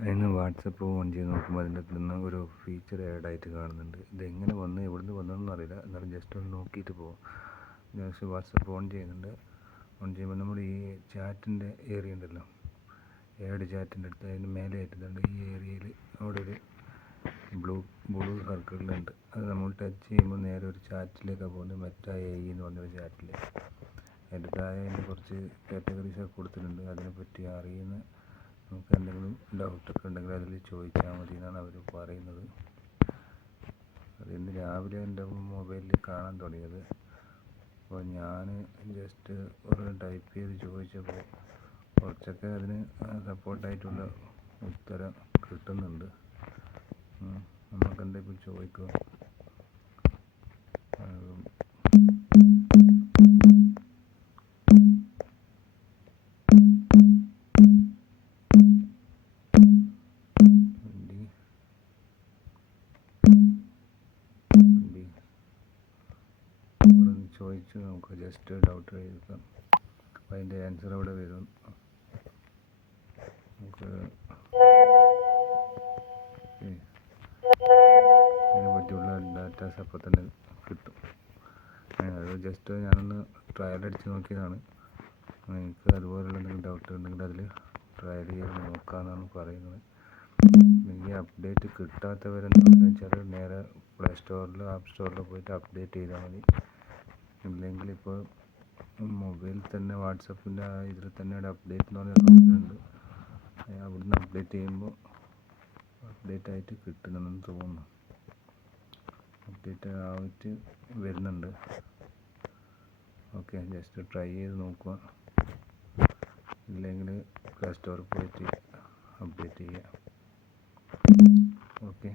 അതിന് WhatsApp on ചെയ്ത് നോക്കുമ്പോൾ അതിൻ്റെ അകത്ത് നിന്ന് ഒരു ഫീച്ചർ ആഡായിട്ട് കാണുന്നുണ്ട്. ഇതെങ്ങനെ വന്ന് എവിടുന്ന് വന്നതെന്ന് അറിയില്ല. എന്നാലും ജസ്റ്റ് ഒന്ന് നോക്കിയിട്ട് പോകും. ജസ്റ്റ് വാട്സപ്പ് ഓൺ ചെയ്യുന്നുണ്ട്. ഓൺ ചെയ്യുമ്പോൾ നമ്മൾ ഈ ചാറ്റിൻ്റെ ഏരിയ ഉണ്ടല്ലോ, ഏഡ് ചാറ്റിൻ്റെ അടുത്ത് അതിന് മേലെ ആയിട്ടുണ്ട് ഈ ഏരിയയിൽ അവിടെ ഒരു ബ്ലൂ സർക്കിളിലുണ്ട്. അത് നമ്മൾ ടച്ച് ചെയ്യുമ്പോൾ നേരെ ഒരു ചാറ്റിലേക്കാണ് പോകുന്നത്. മെറ്റാ എ എന്ന് പറഞ്ഞൊരു ചാറ്റിലേക്ക്. അതിൻ്റെ താഴെ അതിന് കുറച്ച് കാറ്റഗറീസൊക്കെ കൊടുത്തിട്ടുണ്ട്. അതിനെപ്പറ്റി അറിയുന്ന നമുക്ക് എന്തെങ്കിലും ഡൗട്ടൊക്കെ ഉണ്ടെങ്കിൽ അതിൽ ചോദിച്ചാൽ മതി എന്നാണ് അവർ പറയുന്നത്. അത് ഇന്ന് രാവിലെ എൻ്റെ മൊബൈലിൽ കാണാൻ തുടങ്ങിയത്. അപ്പോൾ ഞാൻ ജസ്റ്റ് ഒരു ടൈപ്പ് ചെയ്ത് ചോദിച്ചപ്പോൾ കുറച്ചൊക്കെ അതിന് സപ്പോർട്ടായിട്ടുള്ള ഉത്തരം കിട്ടുന്നുണ്ട്. നമുക്ക് എന്തെങ്കിലും ചോദിക്കുക. ചോദിച്ചു നമുക്ക് ജസ്റ്റ് ഡൗട്ട് എഴുതാം. അപ്പോൾ അതിൻ്റെ ആൻസർ അവിടെ വരും. നമുക്ക് അതിനെ പറ്റിയുള്ള ഡാറ്റാസ് അപ്പോൾ തന്നെ കിട്ടും. അത് ജസ്റ്റ് ഞാനൊന്ന് ട്രയൽ അടിച്ച് നോക്കിയതാണ്. എനിക്ക് അതുപോലുള്ള എന്തെങ്കിലും ഡൗട്ട് ഉണ്ടെങ്കിൽ അതിൽ ട്രയൽ ചെയ്ത് നോക്കാമെന്നാണ് പറയുന്നത്. ഈ അപ്ഡേറ്റ് കിട്ടാത്തവരെന്താണെന്ന് വെച്ചാൽ നേരെ പ്ലേ സ്റ്റോറിലോ ആപ്പ് സ്റ്റോറിലോ പോയിട്ട് അപ്ഡേറ്റ് ചെയ്താൽ മതി. ഇല്ലെങ്കിൽ ഇപ്പോൾ മൊബൈൽ തന്നെ വാട്സപ്പിൻ്റെ ഇതിൽ തന്നെ അപ്ഡേറ്റ് എന്ന് പറഞ്ഞ ഓപ്ഷനുണ്ട്. അവിടുന്ന് അപ്ഡേറ്റ് ചെയ്യുമ്പോൾ അപ്ഡേറ്റ് ആയിട്ട് കിട്ടുന്നെന്ന് തോന്നുന്നു. അപ്ഡേറ്റ് ആയിട്ട് വരുന്നുണ്ട്. ഓക്കെ, ജസ്റ്റ് ട്രൈ ചെയ്ത് നോക്കുക. ഇല്ലെങ്കിൽ പ്ലേ സ്റ്റോറിൽ പോയിട്ട് അപ്ഡേറ്റ് ചെയ്യുക. ഓക്കെ.